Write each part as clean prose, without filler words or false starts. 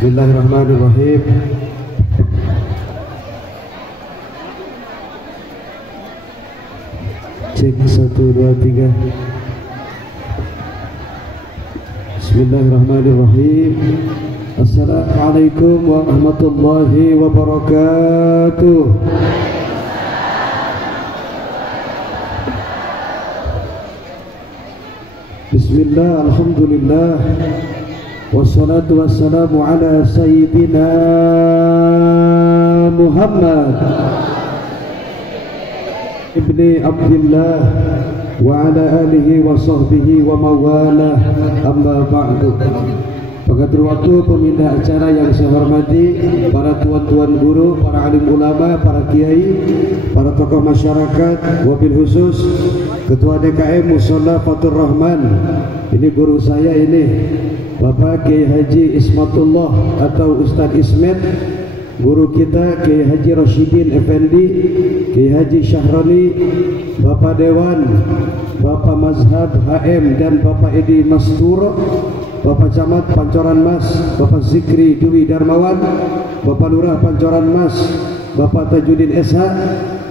Bismillahirrahmanirrahim. Cek 1, 2, 3. Bismillahirrahmanirrahim. Assalamualaikum warahmatullahi wabarakatuh. Bismillah, alhamdulillah. Wassalatu wassalamu ala sayyidina Muhammad ibni Abdillah wa ala alihi wa sahbihi wa mawalah, amma ba'du. Pengatur waktu, pemindah acara yang saya hormati, para tuan-tuan guru, para alim ulama, para kiai, para tokoh masyarakat, wabil khusus Ketua DKM Mushola Fatur Rahman. Ini guru saya ini, Bapak Kiai Haji Ismatullah atau Ustadz Ismet. Guru kita Kiai Haji Rashidin Effendi, Kiai Haji Syahroni, Bapak Dewan, Bapak Mazhab HM dan Bapak Edi Mastur, Bapak Camat Pancoran Mas, Bapak Zikri Dwi Darmawan, Bapak Lurah Pancoran Mas, Bapak Tajudin SH,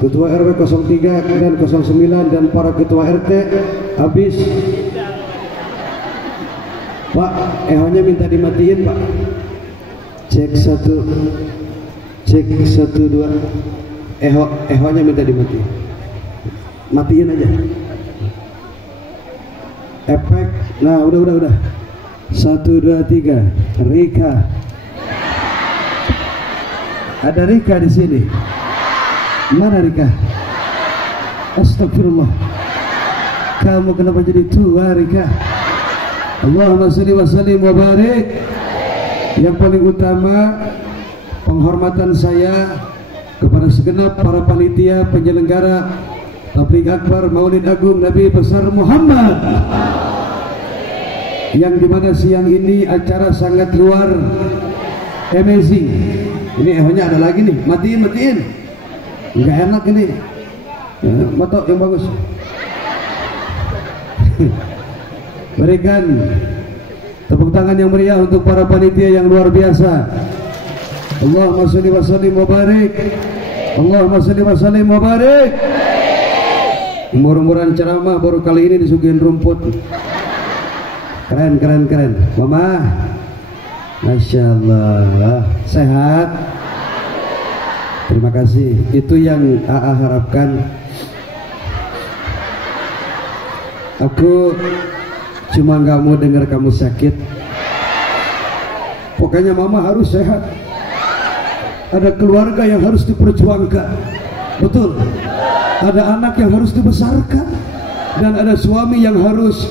Ketua RW 03 dan 09 dan para Ketua RT. Habis Pak, ehonya minta dimatiin Pak. Cek 1, cek 1, 2. Ehonya minta dimatiin. Matiin aja. Efek. Nah, udah. 1, 2, 3. Rika. Ada Rika di sini. Mana Rika? Astagfirullah. Kamu kenapa jadi tua Rika? Allahumma sholli wa sallim wa barik. Yang paling utama, penghormatan saya kepada segenap para panitia penyelenggara Tabligh Akbar Maulid Agung Nabi besar Muhammad, yang dimana siang ini acara sangat luar amazing. Ini ehonya ada lagi nih, matiin. Nggak enak ini. Moto yang bagus. Berikan tepuk tangan yang meriah untuk para panitia yang luar biasa. Allahumma sholli wa sallim wa barik. Allahumma sholli wa sallim wa barik. Umur-umuran ceramah baru kali ini disuguhin rumput. Keren. Mama, Masya Allah, sehat. Terima kasih. Itu yang AA harapkan. Aku cuma nggak mau dengar kamu sakit. Pokoknya mama harus sehat. Ada keluarga yang harus diperjuangkan. Betul. Ada anak yang harus dibesarkan. Dan ada suami yang harus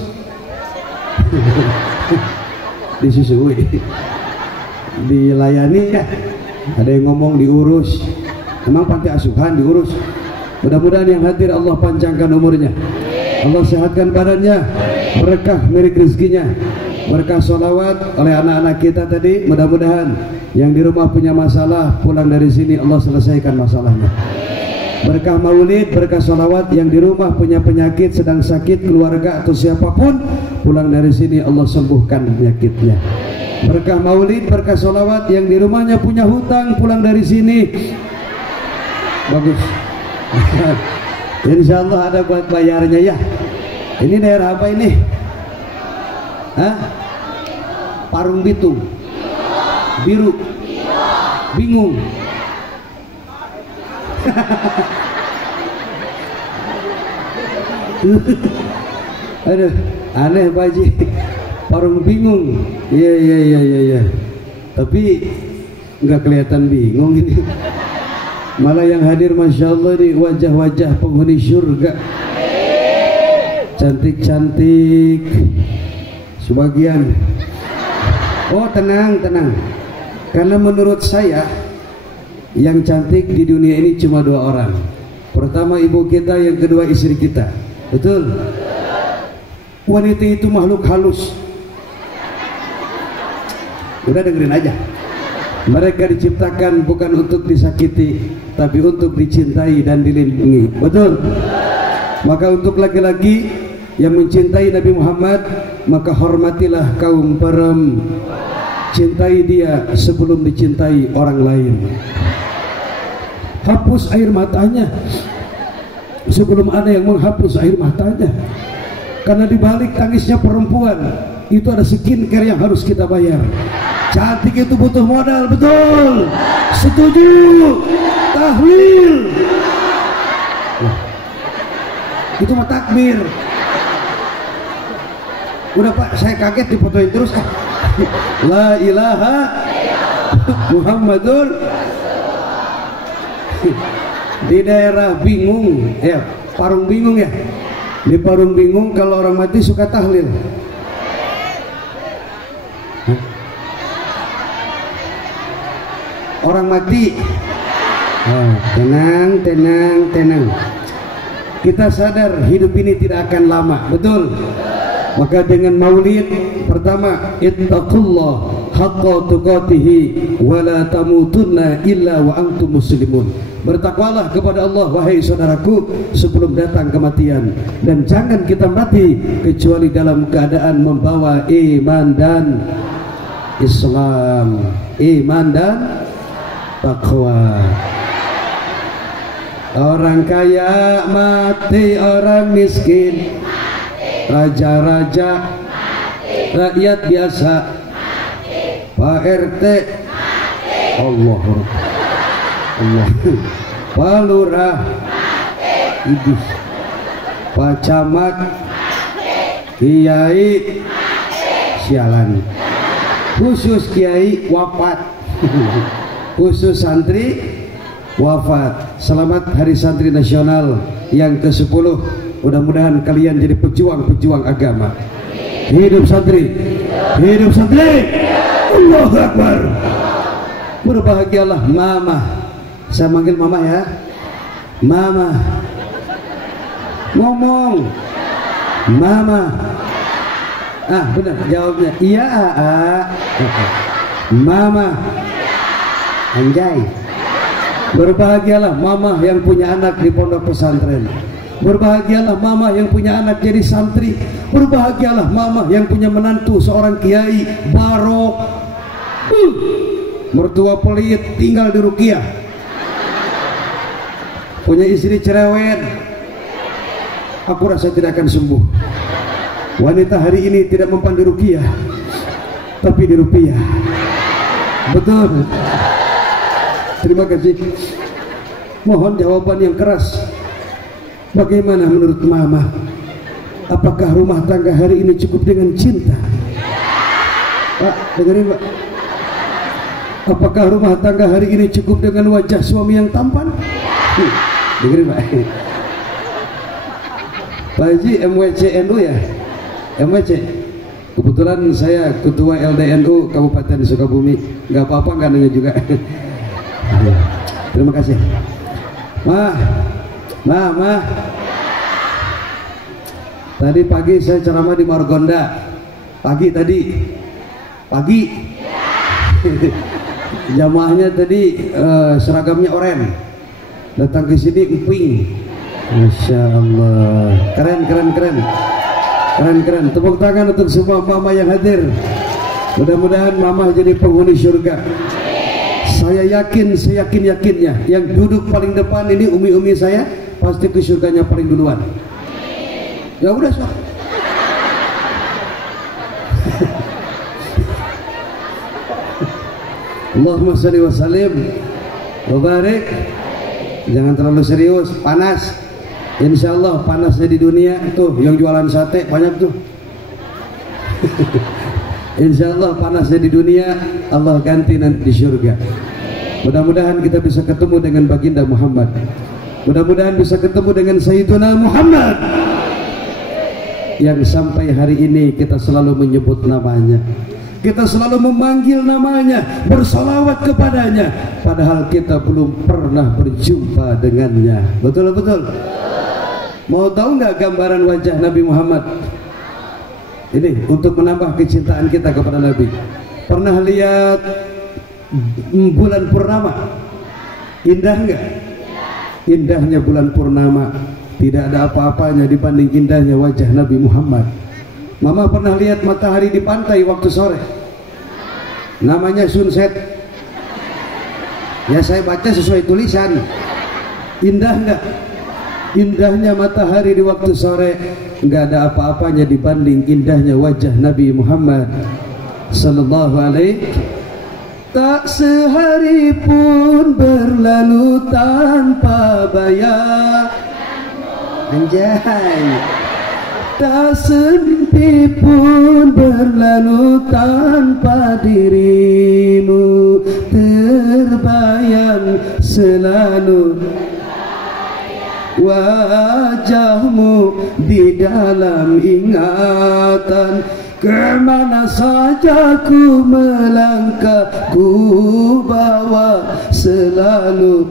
disusui, dilayani ya. Ada yang ngomong diurus. Emang panti asuhan diurus. Mudah-mudahan yang hadir Allah panjangkan umurnya, Allah sehatkan badannya, berkah milik rezekinya, berkah sholawat oleh anak-anak kita tadi. Mudah-mudahan yang di rumah punya masalah, pulang dari sini Allah selesaikan masalahnya. Berkah maulid, berkah sholawat. Yang di rumah punya penyakit, sedang sakit, keluarga atau siapapun, pulang dari sini Allah sembuhkan penyakitnya. Berkah maulid, berkah sholawat. Yang di rumahnya punya hutang, pulang dari sini bagus. Insya Allah ada buat bayarnya ya. Ini daerah apa ini? Hah? Parung bitung. Biru. Bingung. Aduh, aneh Pak Haji. Parung bingung. Iya. Tapi nggak kelihatan bingung ini. Malah yang hadir Masya Allah di wajah-wajah penghuni surga. Cantik-cantik. Sebagian. Oh tenang. Karena menurut saya yang cantik di dunia ini cuma 2 orang. Pertama ibu kita, yang kedua istri kita. Betul? Wanita itu makhluk halus. Udah dengerin aja. Mereka diciptakan bukan untuk disakiti, tapi untuk dicintai dan dilindungi. Betul? Maka untuk laki-laki yang mencintai Nabi Muhammad, maka hormatilah kaum perempuan. Cintai dia sebelum dicintai orang lain. Hapus air matanya sebelum ada yang menghapus air matanya. Karena di balik tangisnya perempuan itu ada skincare yang harus kita bayar. Cantik itu butuh modal, betul? Setuju? Tahlil. Itu mah takbir. Udah Pak, saya kaget difotoin terus. La ilaha Muhammadur. Di daerah Bingung, ya Parung Bingung ya. Di Parung Bingung kalau orang mati suka tahlil. Orang mati. Oh, tenang. Kita sadar hidup ini tidak akan lama, betul? Maka dengan maulid pertama, ittaqullah haqqa tuqatihi wa la tamutunna illa wa antum muslimun. Bertakwalah kepada Allah wahai saudaraku sebelum datang kematian, dan jangan kita mati kecuali dalam keadaan membawa iman dan Islam, iman dan takwa. Orang kaya mati, orang miskin raja-raja, rakyat biasa, Pak RT, Allah, Pak Lurah, Idus, Pak Camat, Kiai, sialan, khusus Kiai wafat, khusus santri wafat. Selamat Hari Santri Nasional yang ke-10. Mudah-mudahan kalian jadi pejuang-pejuang agama. Hidup santri, hidup santri. Allahu Akbar. Berbahagialah mama. Saya manggil mama ya. Mama. Ngomong. Mama. Ah, benar jawabnya. Iya, Mama. Anjay. Berbahagialah mama yang punya anak di pondok pesantren. Berbahagialah mama yang punya anak jadi santri. Berbahagialah mama yang punya menantu seorang kiai barok. Mertua pelit tinggal di Rukiah. Punya istri cerewet. Aku rasa tidak akan sembuh. Wanita hari ini tidak mempan di Rukiah, tapi di rupiah. Betul. Terima kasih. Mohon jawaban yang keras. Bagaimana menurut mama? Apakah rumah tangga hari ini cukup dengan cinta? Pak, dengerin Pak. Apakah rumah tangga hari ini cukup dengan wajah suami yang tampan? Dengerin Pak. Pak Haji MWC NU ya? MWC. Kebetulan saya ketua LDNU Kabupaten Sukabumi. Gak apa-apa, gak nanya juga. Terima kasih. Ma. Tadi pagi saya ceramah di Margonda. Pagi. Jamaahnya tadi seragamnya oranye. Datang ke sini emping. Masya Allah. Keren. Tepuk tangan untuk semua mama yang hadir. Mudah-mudahan mama jadi penghuni surga. Saya yakinnya yang duduk paling depan ini umi-umi saya pasti ke surganya paling duluan. Ya udah so. Allahumma sholli wa sallim wa barik. Jangan terlalu serius, panas. Insyaallah panasnya di dunia tuh yang jualan sate banyak tuh. Insyaallah panasnya di dunia Allah ganti nanti di surga. Mudah-mudahan kita bisa ketemu dengan baginda Muhammad. Mudah-mudahan bisa ketemu dengan Sayyiduna Muhammad yang sampai hari ini kita selalu menyebut namanya, kita selalu memanggil namanya, bersolawat kepadanya, padahal kita belum pernah berjumpa dengannya. Betul? Mau tahu nggak gambaran wajah Nabi Muhammad? Ini untuk menambah kecintaan kita kepada Nabi. Pernah lihat bulan purnama? Indah nggak? Indahnya bulan purnama tidak ada apa-apanya dibanding indahnya wajah Nabi Muhammad. Mama pernah lihat matahari di pantai waktu sore? Namanya sunset. Ya saya baca sesuai tulisan. Indah nggak? Indahnya matahari di waktu sore nggak ada apa-apanya dibanding indahnya wajah Nabi Muhammad sallallahu alaihi. Tak sehari pun berlalu tanpa bayar. Anjay. Tak sempi pun berlalu tanpa dirimu terbayang selalu. Wajahmu di dalam ingatan, kemana saja ku melangkah, ku bawa selalu.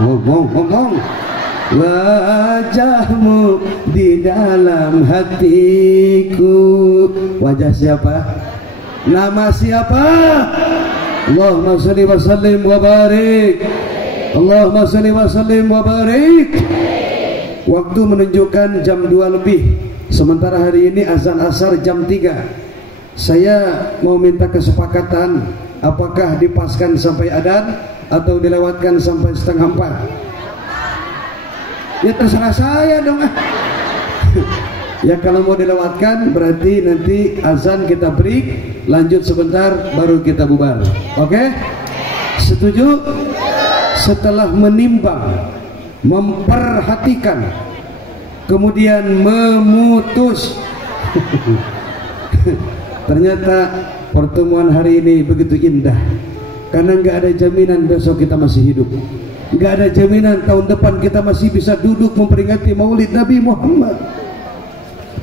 Ngomong. Wajahmu di dalam hatiku. Wajah siapa? Nama siapa? Allahumma sholli wa sallim wa barik. Allahumma sholli wa sallim wa barik. Waktu menunjukkan jam 2 lebih. Sementara hari ini azan asar jam 3. Saya mau minta kesepakatan, apakah dipaskan sampai adzan atau dilewatkan sampai setengah 4? Ya terserah saya dong. Ya kalau mau dilewatkan berarti nanti azan kita break, lanjut sebentar baru kita bubar. Oke? Setuju? Setelah menimbang, memperhatikan, kemudian memutus. Ternyata pertemuan hari ini begitu indah, karena nggak ada jaminan besok kita masih hidup, nggak ada jaminan tahun depan kita masih bisa duduk memperingati Maulid Nabi Muhammad.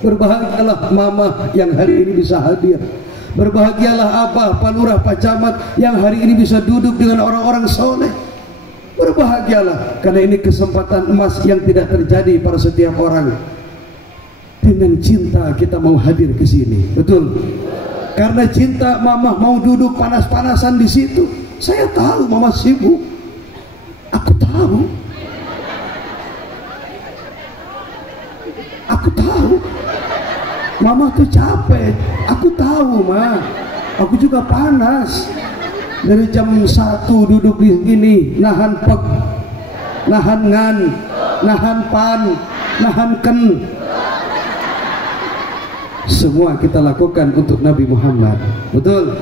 Berbahagialah mama yang hari ini bisa hadir. Berbahagialah abah, pak lurah, pak camat yang hari ini bisa duduk dengan orang-orang soleh. Berbahagialah karena ini kesempatan emas yang tidak terjadi pada setiap orang. Dengan cinta kita mau hadir ke sini, betul? Karena cinta mama mau duduk panas-panasan di situ. Saya tahu mama sibuk. Aku tahu. Mama tuh capek. Aku tahu, Ma. Aku juga panas. Dari jam 1 duduk di sini, nahan pek, nahan ngan, nahan pan, nahan ken. Semua kita lakukan untuk Nabi Muhammad. Betul?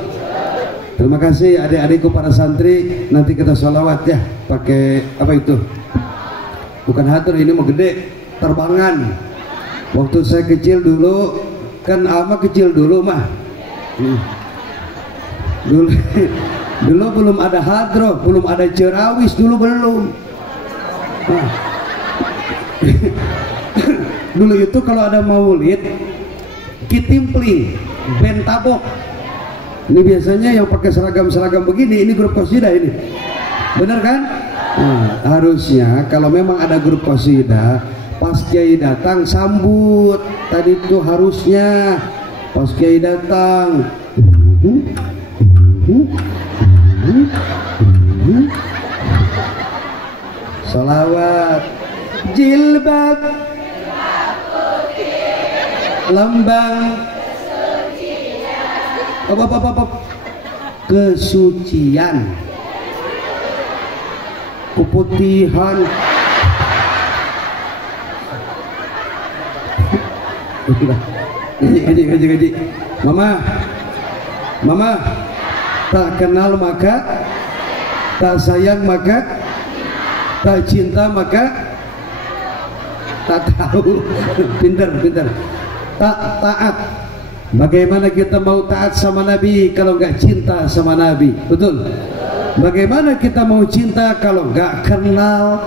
Terima kasih adik-adikku para santri. Nanti kita sholawat ya, pakai apa itu? Bukan hatur, ini mau gede, terbangan. Waktu saya kecil dulu, kan Alma kecil dulu mah. Dulu belum ada hadroh, belum ada cerawis, dulu belum. Nah. Dulu itu kalau ada maulid, kitimpling, bentabok. Ini biasanya yang pakai seragam-seragam begini, ini grup qasidah ini. Benar kan? Nah, harusnya kalau memang ada grup qasidah, pas kiai datang sambut. Tadi itu harusnya pas kiai datang. Salawat, jilbab, lambang kesucian, keputihan. Gaji. Mama, tak kenal maka tak sayang, maka tak cinta, maka tak tahu. Pinter. Tak taat. Bagaimana kita mau taat sama Nabi kalau nggak cinta sama Nabi? Betul. Bagaimana kita mau cinta kalau nggak kenal?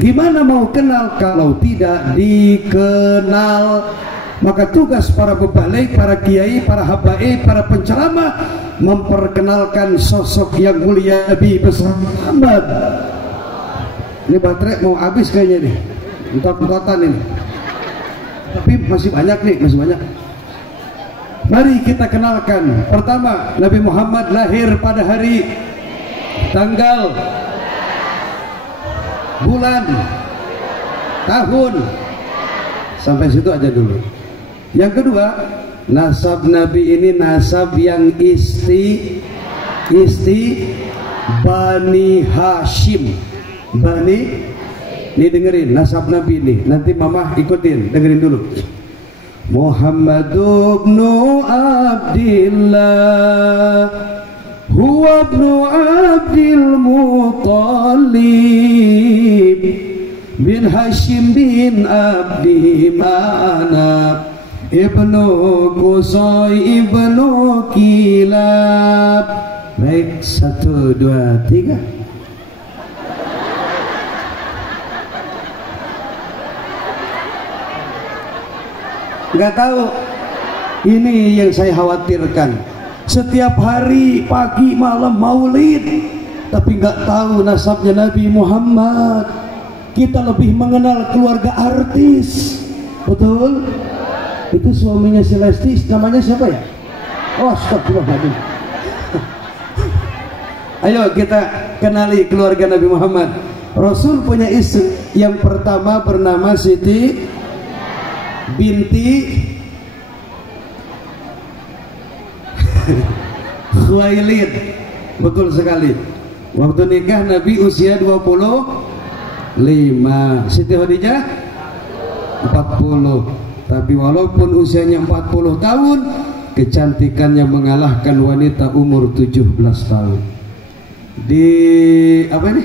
Gimana mau kenal kalau tidak dikenal? Maka tugas para bebalik, para kiai, para habaib, para penceramah memperkenalkan sosok yang mulia Nabi besar Muhammad. Ini baterai mau habis kayaknya nih, entot-entotan ini. Tapi masih banyak nih, masih banyak. Mari kita kenalkan. Pertama, Nabi Muhammad lahir pada hari, tanggal, bulan, tahun. Sampai situ aja dulu. Yang kedua, nasab Nabi ini nasab yang isti Bani Hashim. Bani, ini dengerin nasab Nabi ini. Nanti mama ikutin, dengerin dulu. Muhammad ibn Abdillah huwa ibn Abdil Muttalib bin Hashim bin Abdi Manaf ibnu Qusay ibnu Kilab. Baik, 1, 2, 3. Nggak tahu. Ini yang saya khawatirkan. Setiap hari pagi malam maulid, tapi nggak tahu nasabnya Nabi Muhammad. Kita lebih mengenal keluarga artis. Betul? Itu suaminya si Lesti, namanya siapa ya? Oh, astagfirullahaladzim. Ayo kita kenali keluarga Nabi Muhammad. Rasul punya istri. Yang pertama bernama Siti binti Khuwailid. Betul sekali. Waktu nikah Nabi usia 25, Siti Khadijah 40. Tapi walaupun usianya 40 tahun, kecantikannya mengalahkan wanita umur 17 tahun. Di apa ini?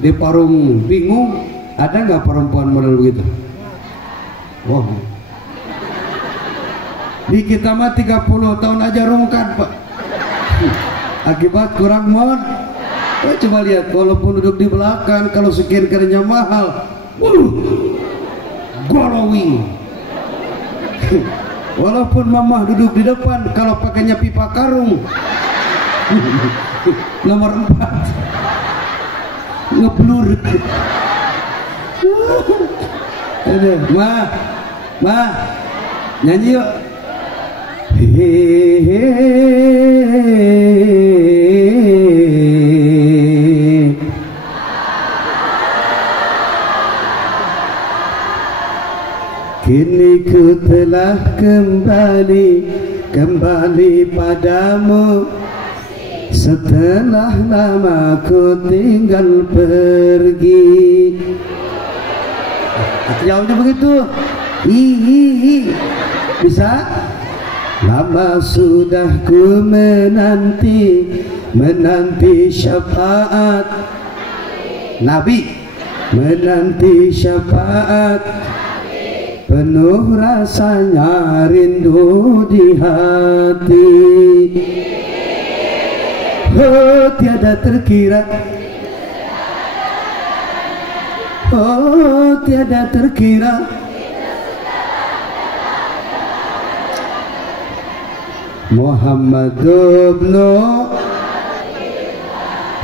Di Parung Bingung ada nggak perempuan model begitu? Wow. Di kita mah 30 tahun aja rungkat, Pak. Akibat kurang mod. Coba lihat, walaupun duduk di belakang, kalau skincare-nya mahal, glowing. Walaupun mamah duduk di depan, kalau pakainya pipa karung, nomor 4, ngeblur. Ma, nyanyi yuk. Kini ku telah kembali padamu, setelah lama ku tinggal pergi. Jawabnya begitu. Bisa? Lama sudah ku menanti syafaat Nabi, menanti syafaat, penuh rasanya rindu di hati. Oh tiada terkira, oh tiada terkira, Muhammad ibnu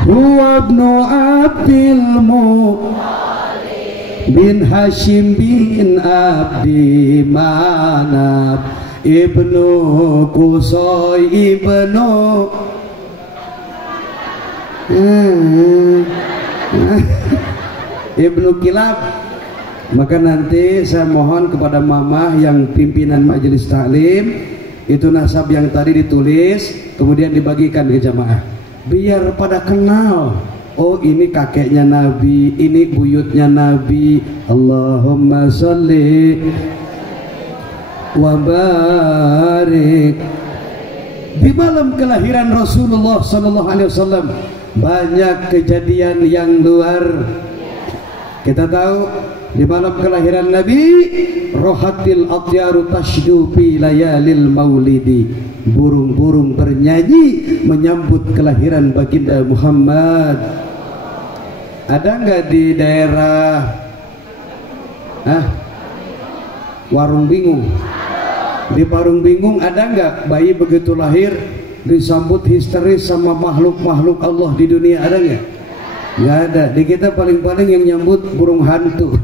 huwa ibnu Abdil Muttalib bin Hashim bin Abdi Manaf ibnu Qusay ibnu Ibnu Kilab. Maka nanti saya mohon kepada mama yang pimpinan majelis taklim, itu nasab yang tadi ditulis kemudian dibagikan ke jamaah, biar pada kenal. Oh ini kakeknya Nabi, ini buyutnya Nabi. Allahumma sholli wa barik di malam kelahiran Rasulullah sallallahu alaihi wasallam banyak kejadian yang luar. Kita tahu di malam kelahiran Nabi, rohatil atyaru tashdu fi layalil maulidi, burung-burung bernyanyi menyambut kelahiran baginda Muhammad. Ada nggak di daerah Warung Bingung? Di Warung Bingung ada nggak bayi begitu lahir disambut histeris sama makhluk-makhluk Allah di dunia? Ada nggak? Nggak ada. Di kita paling-paling yang nyambut burung hantu.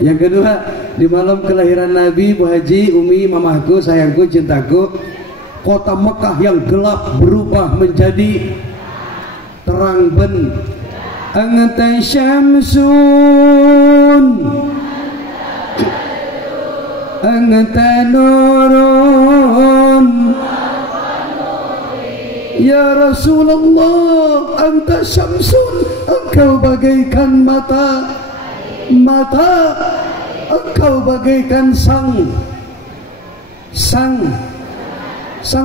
Yang kedua, di malam kelahiran Nabi, Bu Haji, Umi, mamahku, sayangku, cintaku, kota Mekah yang gelap berubah menjadi terang ben. Anta syamsun, anta nurun, ya Rasulullah, anta syamsun, engkau bagaikan mata, engkau bagaikan sang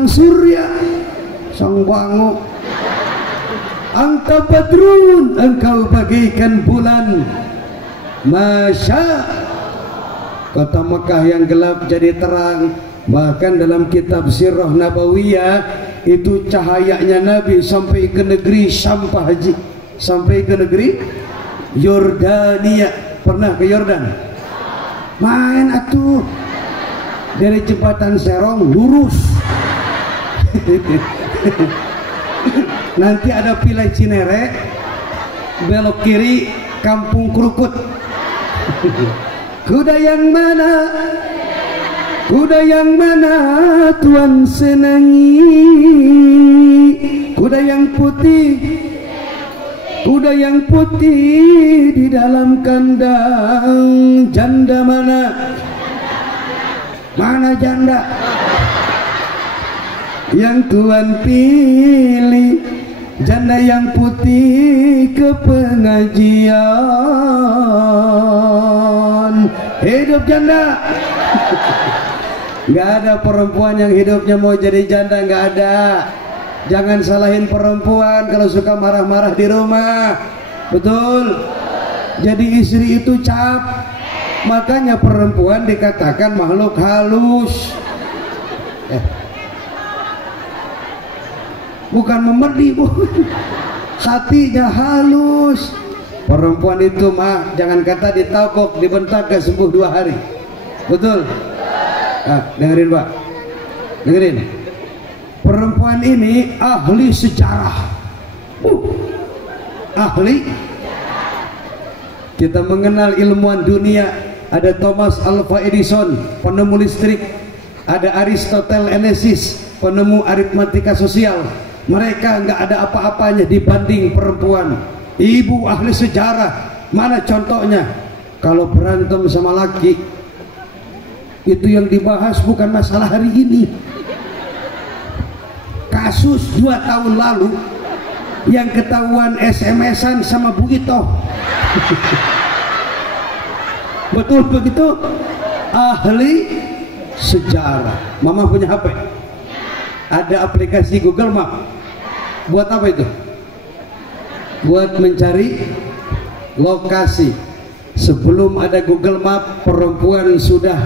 surya, sang bangu. Anta badrun, engkau bagaikan bulan. Masya, kota Mekah yang gelap jadi terang. Bahkan dalam kitab Sirah Nabawiyah itu cahayanya Nabi sampai ke negeri Syam, Pak Haji, sampai ke negeri Yordania. Pernah ke Yordan? Main atuh dari jembatan Serong lurus. Nanti ada Pilai Cinere, belok kiri Kampung Krukut. Kuda yang mana? Kuda yang mana Tuhan senangi? Kuda yang putih, kuda yang putih di dalam kandang. Janda mana? Mana janda yang Tuhan pilih? Janda yang putih ke pengajian. Hidup janda. Gak ada perempuan yang hidupnya mau jadi janda, gak ada. Jangan salahin perempuan kalau suka marah-marah di rumah. Betul. Jadi istri itu cap. Makanya perempuan dikatakan makhluk halus. Bukan memerdi, Bu. Hatinya halus. Perempuan itu mah jangan kata ditabok, dibentak gak sembuh 2 hari. Betul. Dengerin, Pak. Dengerin. Perempuan ini ahli sejarah. Ahli. Kita mengenal ilmuwan dunia. Ada Thomas Alva Edison, penemu listrik. Ada Aristotle Enesis, penemu aritmatika sosial. Mereka nggak ada apa-apanya dibanding perempuan. Ibu ahli sejarah. Mana contohnya? Kalau berantem sama laki, itu yang dibahas bukan masalah hari ini. Kasus 2 tahun lalu yang ketahuan SMS-an sama Bu Ito. Betul begitu? Ahli sejarah. Mama punya HP? Ada aplikasi Google Map. Buat apa itu? Buat mencari lokasi. Sebelum ada Google Map, perempuan sudah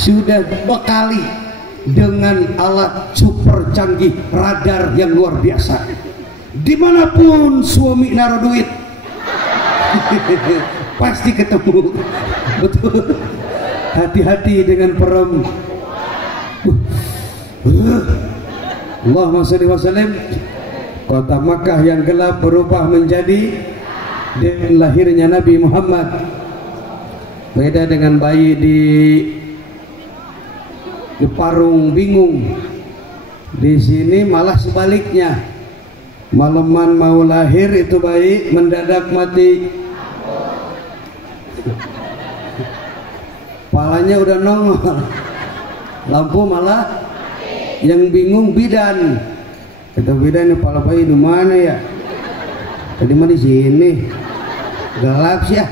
sudah bekali dengan alat super canggih, radar yang luar biasa. Dimanapun suami naruh duit pasti ketemu. Betul. Hati-hati dengan perempuan. Allahumma shalli wa sallim. Kota Makkah yang gelap berubah menjadi dengan lahirnya Nabi Muhammad. Beda dengan bayi di Parung Bingung. Di sini malah sebaliknya. Malaman mau lahir itu bayi mendadak mati. Palanya udah nongol. Lampu malah yang bingung bidan. Kata bidan, kepala bayi di mana ya? Tadi mah di sini. Gelap sih ya.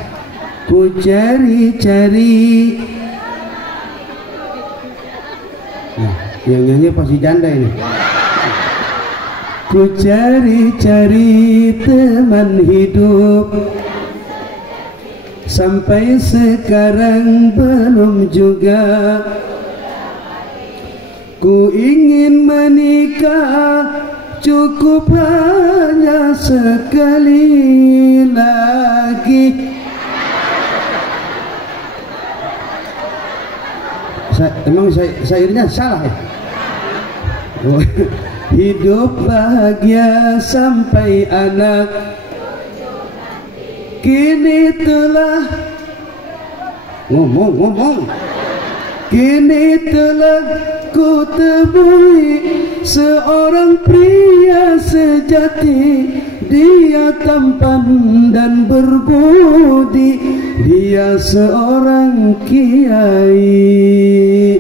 ku cari-cari. Nah, yang nyanyi pasti janda ini. Ku cari-cari teman hidup, sampai sekarang belum juga. Ku ingin menikah, cukup hanya sekali lagi. Emang syairnya salah ya? Hidup bahagia sampai anak, kini telah ngomong, kini telah ku temui seorang pria sejati. Dia tampan dan berbudi, dia seorang kiai.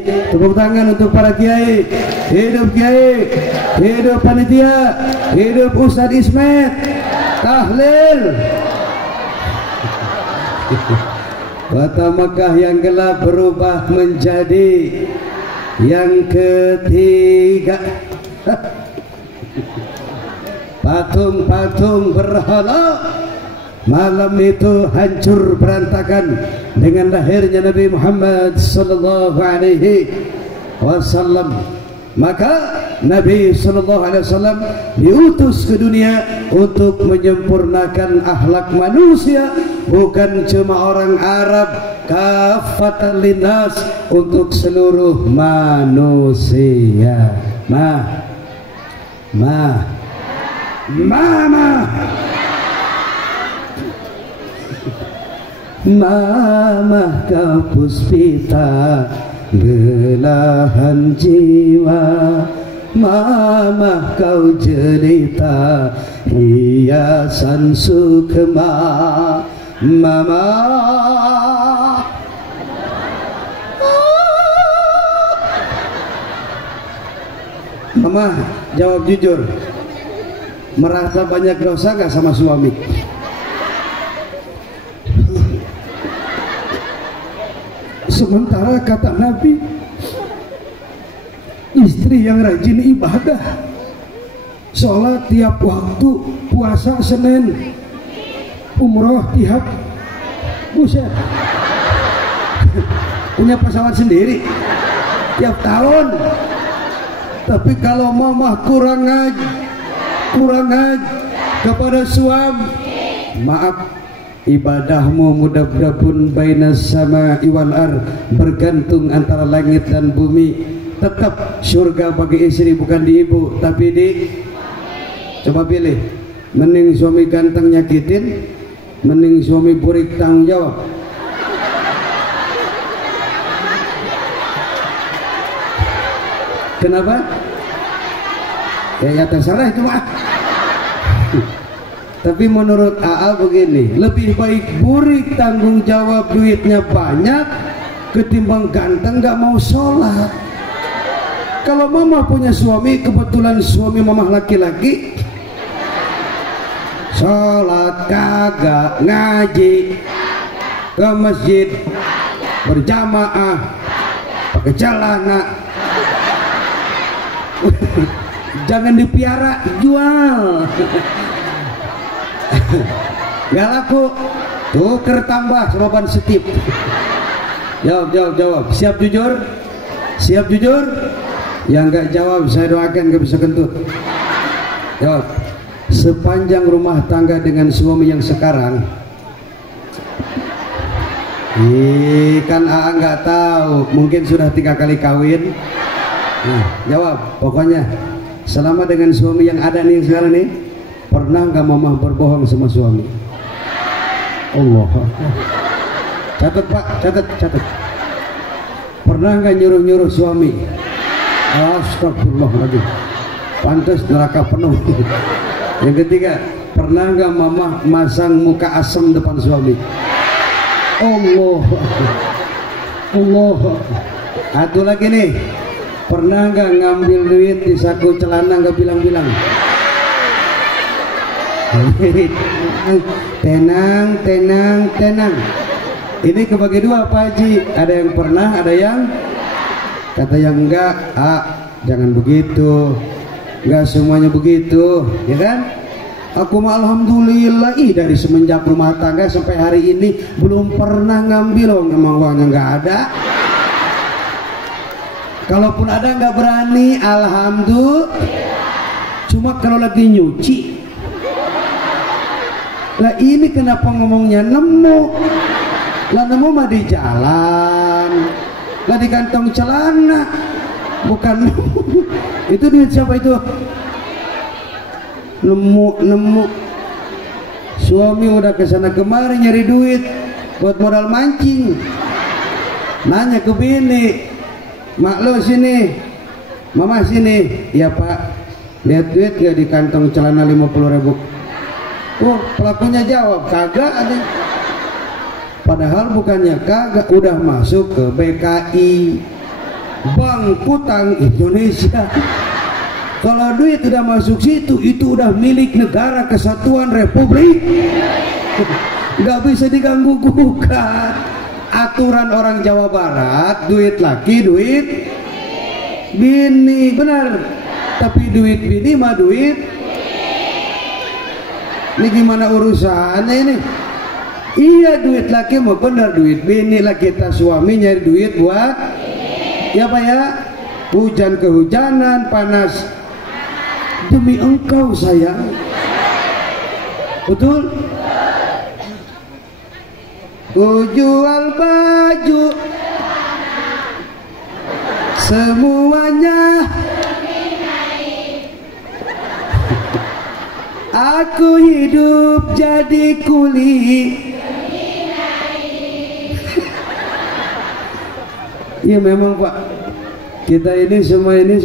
Tepuk tangan untuk para kiai. Hidup kiai, hidup panitia, hidup Ustadz Ismet. Tahlil. Kota Mekah yang gelap berubah menjadi yang ketiga. Patung-patung berhala malam itu hancur berantakan dengan lahirnya Nabi Muhammad sallallahu alaihi wasallam. Maka Nabi sallallahu alaihi wasallam diutus ke dunia untuk menyempurnakan akhlak manusia, bukan cuma orang Arab, kafatan linnas, untuk seluruh manusia. Mama kau puspita belahan jiwa, mama kau jelita hiasan sukma. Mama jawab jujur, merasa banyak dosa gak sama suami? Sementara kata Nabi, istri yang rajin ibadah, sholat tiap waktu, puasa Senin, umroh tiap, buset, punya pesawat sendiri tiap tahun. Tapi kalau mamah kurang kepada suami, maaf, ibadahmu mudah-mudahan bainas sama'i wal ard, bergantung antara langit dan bumi. Tetap surga bagi istri bukan di ibu tapi di. Coba pilih, mending suami ganteng nyakitin, mending suami burik tanggung jawab. Kenapa? Ya terserah itu mah. Tapi menurut AA begini, lebih baik burik tanggung jawab duitnya banyak ketimbang ganteng gak mau sholat. Kalau mama punya suami, kebetulan suami mama laki-laki, sholat kagak, ngaji ke masjid berjamaah pakai celana, jangan dipiara, jual. Gak laku, tuker tambah sama ban setip. Jawab. Siap jujur? Yang gak jawab saya doakan gak bisa kentut. Jawab. Sepanjang rumah tangga dengan suami yang sekarang, kan AA nggak tahu, mungkin sudah 3 kali kawin. Nah, jawab. Pokoknya selama dengan suami yang ada nih sekarang nih, pernah nggak mama berbohong sama suami? Allah. Catat Pak, catat. Pernah nggak nyuruh suami? Astagfirullahaladzim, pantas neraka penuh. Yang ketiga, pernah nggak mama masang muka asem depan suami? Allah. Satu lagi nih, pernah nggak ngambil duit di saku celana nggak bilang-bilang? Tenang. Ini kebagi dua Pak Haji, ada yang pernah, ada yang kata yang enggak. Jangan begitu, enggak semuanya begitu, ya kan? Aku mah alhamdulillah dari semenjak rumah tangga sampai hari ini belum pernah ngambil emang uangnya nggak ada. Kalaupun ada nggak berani, alhamdulillah. Cuma kalau lagi nyuci, lah ini kenapa ngomongnya nemu? Lah nemu mah di jalan, lah di kantong celana, bukan itu duit siapa itu? Nemu suami udah kesana kemari nyari duit buat modal mancing, nanya ke bini, mak lo sini, mama sini, ya pak, lihat duit gak di kantong celana 50.000. Oh, pelakunya jawab kagak ada, padahal bukannya kagak, udah masuk ke BKI, Bank Putang Indonesia. Kalau duit udah masuk situ, itu udah milik negara kesatuan Republik. Nggak bisa diganggu gugat. Aturan orang Jawa Barat, duit laki, duit bini, benar. Tapi duit bini mah duit. Ini gimana urusannya ini? Iya, duit laki mah benar, duit bini lah, kita suami nyari duit buat ya Pak ya, hujan kehujanan, panas demi engkau sayang, betul? Ku jual baju semuanya, aku hidup jadi kuli. Ya memang Pak, kita ini semua ini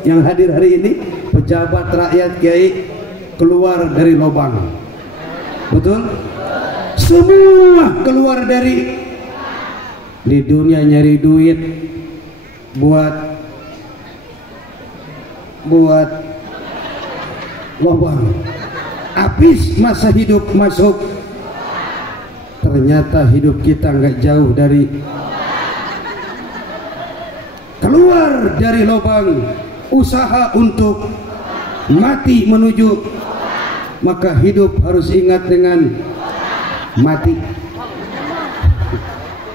yang hadir hari ini pejabat rakyat kiai keluar dari lubang, betul? Semua keluar dari di dunia nyari duit buat lubang. Habis masa hidup masuk, ternyata hidup kita nggak jauh dari keluar dari lubang, usaha untuk mati menuju, maka hidup harus ingat dengan mati.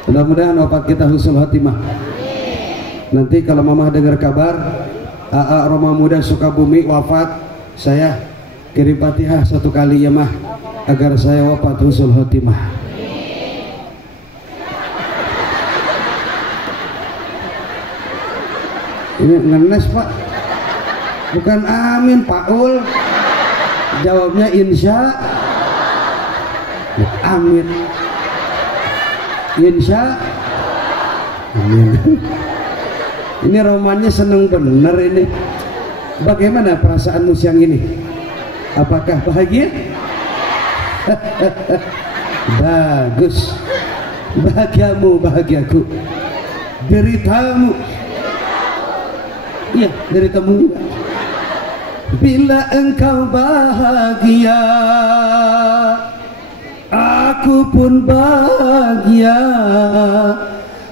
Mudah-mudahan wafat kita husnul khotimah. Nanti kalau mama dengar kabar AA Roma Muda Sukabumi wafat, saya kirim Fatihah 1 kali ya mah, agar saya wafat husnul khotimah. Ini ngenes Pak, bukan amin Pak Ul, jawabnya insya amin, insya amin. Ini romannya seneng bener ini. Bagaimana perasaanmu siang ini? Apakah bahagia? Bagus, bahagiamu bahagiaku, deritamu iya, dari tamu juga. Bila engkau bahagia, aku pun bahagia.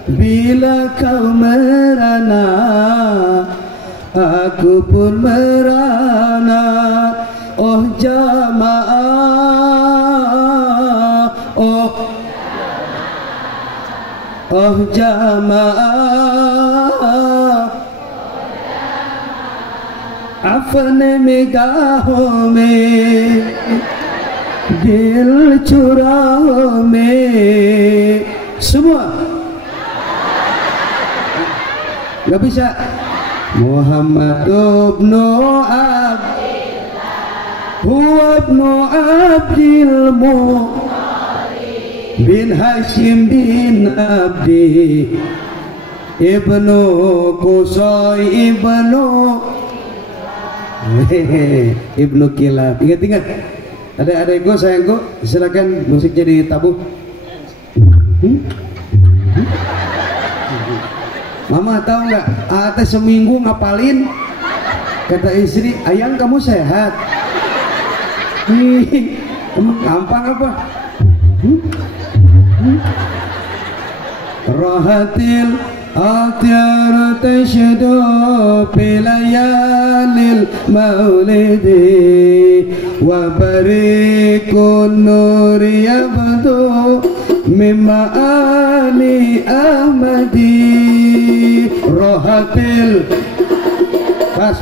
Bila kau merana, aku pun merana. Oh jamaah, oh jamaah, अपने निगाहों में दिल चुराहों में. Semua nggak bisa. Muhammad ibnu Abdillah, huwa ibnu Abdil Muttalib bin Hashim bin Abdi ibnu Qusay ibnu Ibnu Kilab. Ingat-ingat, ada ego sayangku, silakan musiknya ditabuh. Mama tahu nggak? Ate seminggu ngapalin. Kata istri, ayang kamu sehat? Emang gampang apa? Rahatil atyar tashdu bilayalil maulidi wa barikun nuri yabdu mimma ali ahmadi. Rahatil pas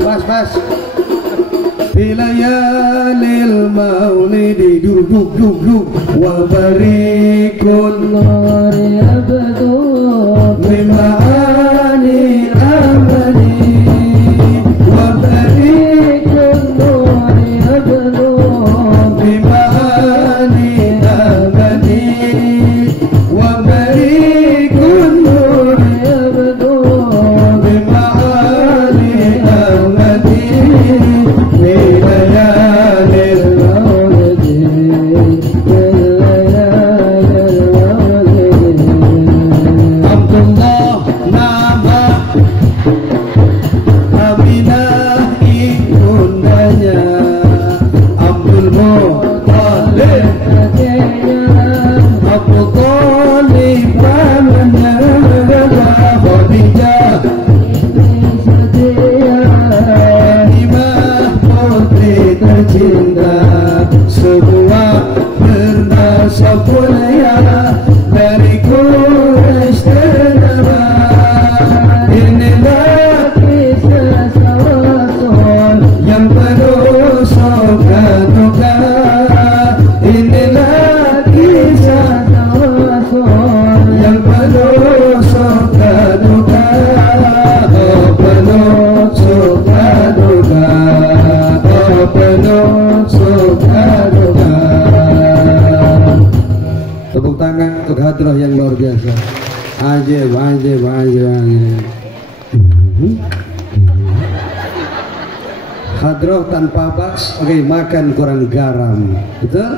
bilayalil maulidi duk wa barikun nuri yabdu mimma ali ahmadi wa barikun nuri yabdu mimma ali ahmadi wa barikun nuri yabdu mimma ali ahmadi. Tepuk tangan untuk hadrah yang luar biasa. Ajib. Hadrah tanpa bas, oke, makan kurang garam, betul?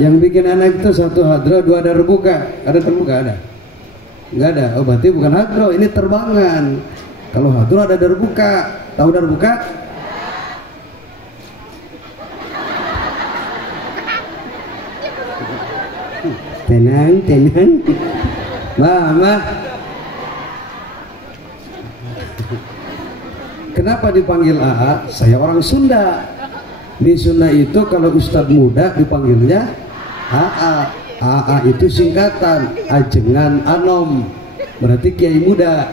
Yang bikin anak itu satu hadrah, dua ada rebuka. Ada terbuka ada? Enggak ada. Oh berarti bukan hadrah, ini terbangan. Kalau hadrah ada darbuka. Tahu darbuka? Tenang. Mama. Kenapa dipanggil AA? Saya orang Sunda. Di Sunda itu kalau ustadz muda dipanggilnya AA. AA itu singkatan Ajengan Anom. Berarti kiai muda.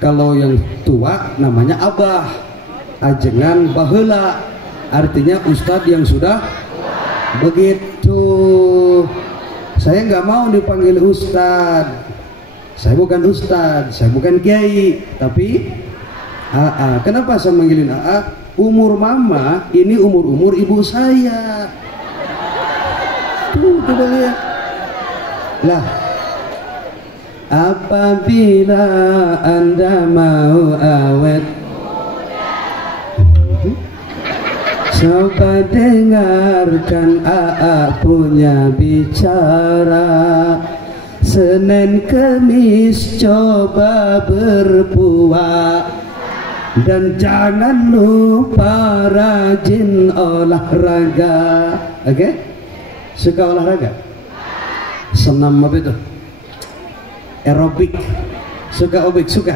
Kalau yang tua namanya Abah. Ajengan Baheula. Artinya ustadz yang sudah begitu. Saya nggak mau dipanggil ustadz. Saya bukan ustadz, saya bukan kiai, tapi AA. Kenapa saya manggilin AA? Umur mama ini umur ibu saya. Tuh, coba lihat. Lah, apabila Anda mau awet, coba dengarkan AA punya bicara. Senin Kemis coba berpuasa dan jangan lupa rajin olahraga. Oke? Suka olahraga? Senam apa itu? Aerobik. Suka obik? Suka?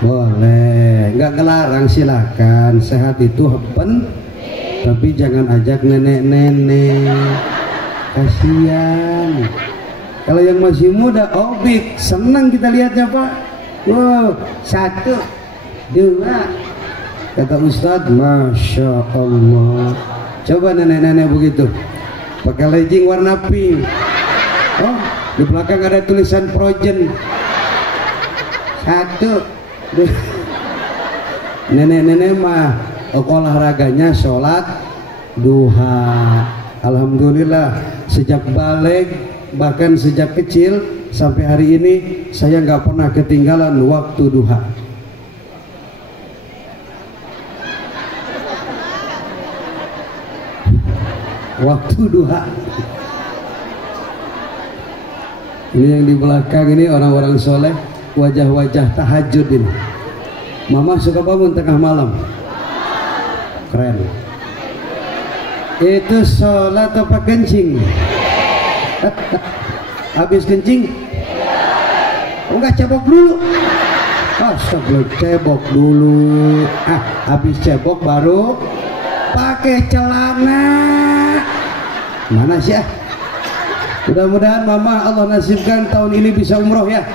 Boleh, nggak ngelarang, silakan. Sehat itu penting. Tapi jangan ajak nenek-nenek, kasihan. Kalau yang masih muda, obik, senang kita lihatnya Pak. Wow, 1, 2. Kata Ustadz, Masya Allah. Coba nenek-nenek begitu, pakai legging warna pink. Oh, di belakang ada tulisan Projen. 1, 2. Nenek-nenek mah olahraganya sholat duha. Alhamdulillah sejak balik, bahkan sejak kecil sampai hari ini saya nggak pernah ketinggalan waktu duha. Waktu duha. Ini yang di belakang ini orang-orang soleh, wajah-wajah tahajud ini. Mama suka bangun tengah malam. Keren. Itu sholat apa kencing? Habis kencing? Enggak, cebok dulu. Astagfirullah, cebok dulu. Habis cebok baru pakai celana. Mana sih? Mudah-mudahan mama Allah nasibkan tahun ini bisa umroh ya.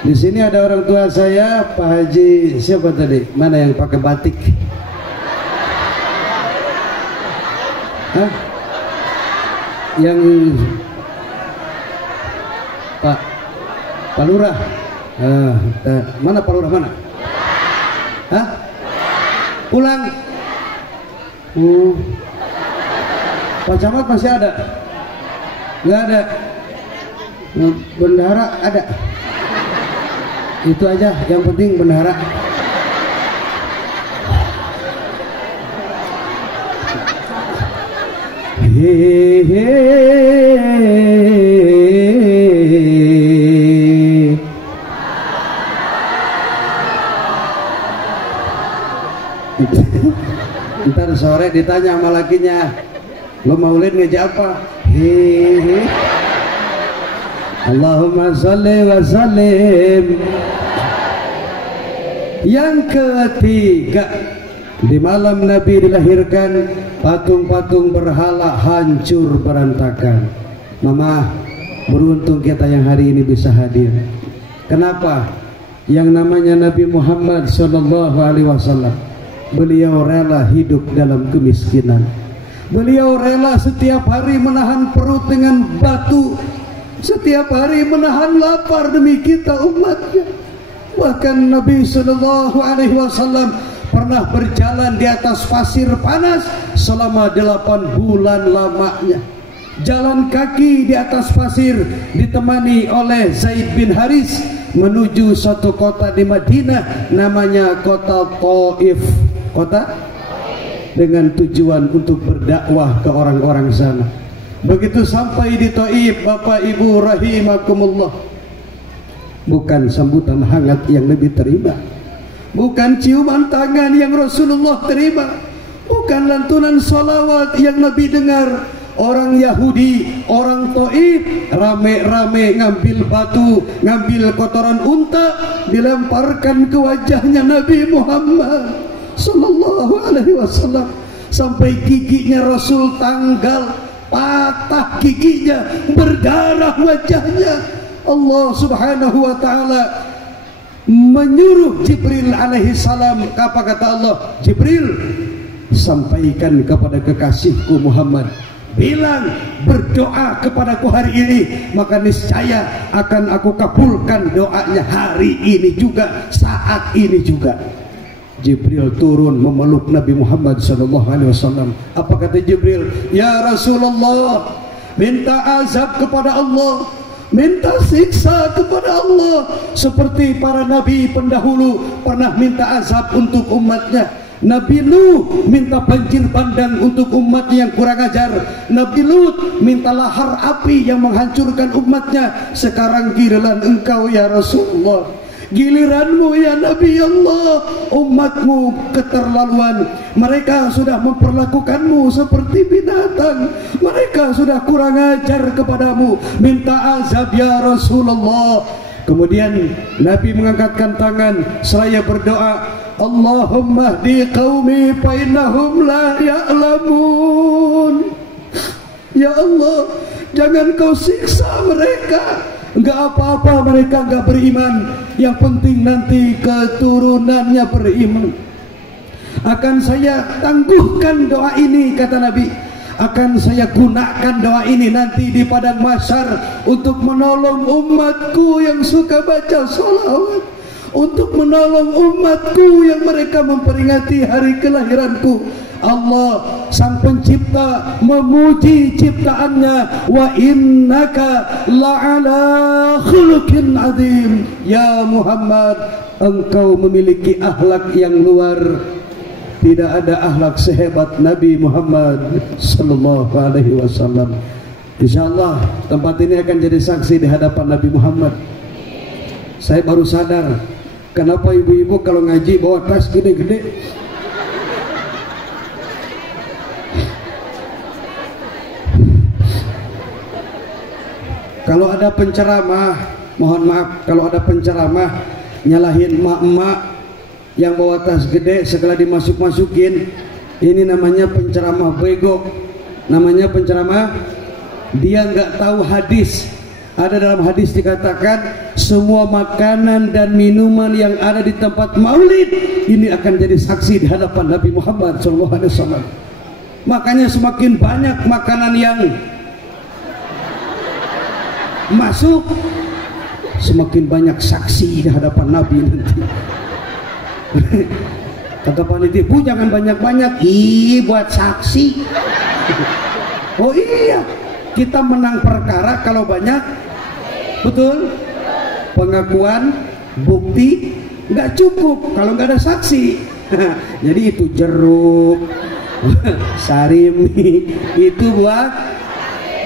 Di sini ada orang tua saya, Pak Haji siapa tadi? Mana yang pakai batik? Hah? Yang Pak Lurah. Mana Pak Lurah mana? Hah? Pulang. Pak Camat masih ada? Nggak ada. Bendahara ada. Itu aja yang penting bendahara. Ntar sore ditanya sama lakinya, lo maulid ngejak apa? Hehehe. Allahumma sholli wa sallim. Yang ketiga, di malam Nabi dilahirkan, patung-patung berhala hancur berantakan. Mama, beruntung kita yang hari ini bisa hadir. Kenapa? Yang namanya Nabi Muhammad sallallahu alaihi wasallam, beliau rela hidup dalam kemiskinan. Beliau rela setiap hari menahan perut dengan batu, setiap hari menahan lapar demi kita umatnya. Bahkan Nabi sallallahu alaihi wasallam pernah berjalan di atas pasir panas selama 8 bulan lamanya. Jalan kaki di atas pasir ditemani oleh Zaid bin Haris menuju suatu kota di Madinah namanya kota Taif. Kota dengan tujuan untuk berdakwah ke orang-orang sana. Begitu sampai di Taif, Bapak Ibu rahimakumullah, bukan sambutan hangat yang Nabi terima, bukan ciuman tangan yang Rasulullah terima, bukan lantunan salawat yang Nabi dengar. Orang Yahudi, orang Taif rame-rame ngambil batu, ngambil kotoran unta, dilemparkan ke wajahnya Nabi Muhammad sallallahu alaihi wasallam sampai giginya Rasul tanggal, patah giginya, berdarah wajahnya. Allah subhanahu wa ta'ala menyuruh Jibril alaihi salam. Apa kata Allah? Jibril, sampaikan kepada kekasihku Muhammad, bilang berdoa kepadaku hari ini, maka niscaya akan aku kabulkan doanya hari ini juga, saat ini juga. Jibril turun memeluk Nabi Muhammad SAW. Apa kata Jibril? Ya Rasulullah, minta azab kepada Allah, minta siksa kepada Allah, seperti para nabi pendahulu pernah minta azab untuk umatnya. Nabi Nuh minta banjir bandang untuk umat yang kurang ajar. Nabi Lut minta lahar api yang menghancurkan umatnya. Sekarang giliran engkau ya Rasulullah, giliranmu ya Nabi Allah. Umatmu keterlaluan, mereka sudah memperlakukanmu seperti binatang, mereka sudah kurang ajar kepadamu, minta azab ya Rasulullah. Kemudian Nabi mengangkatkan tangan seraya berdoa, Allahumma hdi qaumi fa innahum la ya'lamun. Ya Allah, jangan kau siksa mereka, enggak apa-apa mereka enggak beriman, yang penting nanti keturunannya beriman. Akan saya tangguhkan doa ini, kata Nabi, akan saya gunakan doa ini nanti di padang mahsyar untuk menolong umatku yang suka baca sholawat, untuk menolong umatku yang mereka memperingati hari kelahiranku. Allah sang pencipta memuji ciptaannya, wa innaka la'ala khuluqin azim. Ya Muhammad, engkau memiliki akhlak yang luar. Tidak ada akhlak sehebat Nabi Muhammad sallallahu alaihi wasallam. Insyaallah tempat ini akan jadi saksi di hadapan Nabi Muhammad. Saya baru sadar kenapa ibu-ibu kalau ngaji bawa tas gede-gede. Kalau ada penceramah, mohon maaf, kalau ada penceramah nyalahin emak-emak yang bawa tas gede segala dimasuk-masukin, ini namanya penceramah bego. Namanya penceramah, dia nggak tahu hadis. Ada dalam hadis dikatakan semua makanan dan minuman yang ada di tempat maulid ini akan jadi saksi di hadapan Nabi Muhammad SAW. Makanya semakin banyak makanan yang masuk, semakin banyak saksi di hadapan Nabi nanti. Kata panitia, Bu jangan banyak-banyak, buat saksi. Oh iya, kita menang perkara kalau banyak. Betul? Pengakuan, bukti nggak cukup kalau nggak ada saksi. Jadi itu jeruk, sarimi itu buat